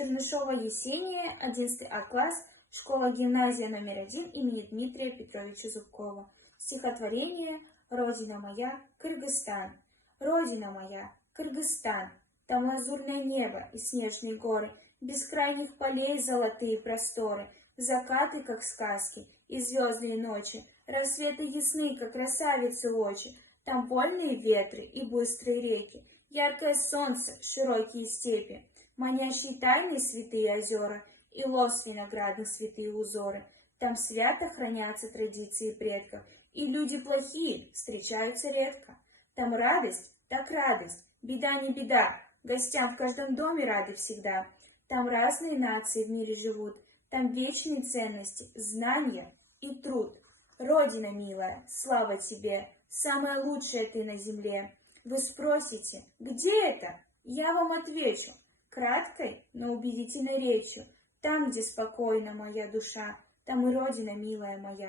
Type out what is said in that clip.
Чернышова Есения, 11 А класс, школа-гимназия номер 1 имени Дмитрия Петровича Зубкова. Стихотворение «Родина моя, Кыргызстан». Родина моя, Кыргызстан, там лазурное небо и снежные горы, бескрайних полей золотые просторы, закаты, как сказки, и звездные ночи, рассветы ясны, как красавицы очи, там вольные ветры и быстрые реки, яркое солнце, широкие степи, манящие тайны святые озера и лос виноградных святые узоры. Там свято хранятся традиции предков, и люди плохие встречаются редко. Там радость, так радость, беда не беда, гостям в каждом доме рады всегда. Там разные нации в мире живут, там вечные ценности, знания и труд. Родина милая, слава тебе, самая лучшая ты на земле. Вы спросите, где это? Я вам отвечу, краткой, но убедительной речью. Там, где спокойна моя душа, там и Родина, милая моя.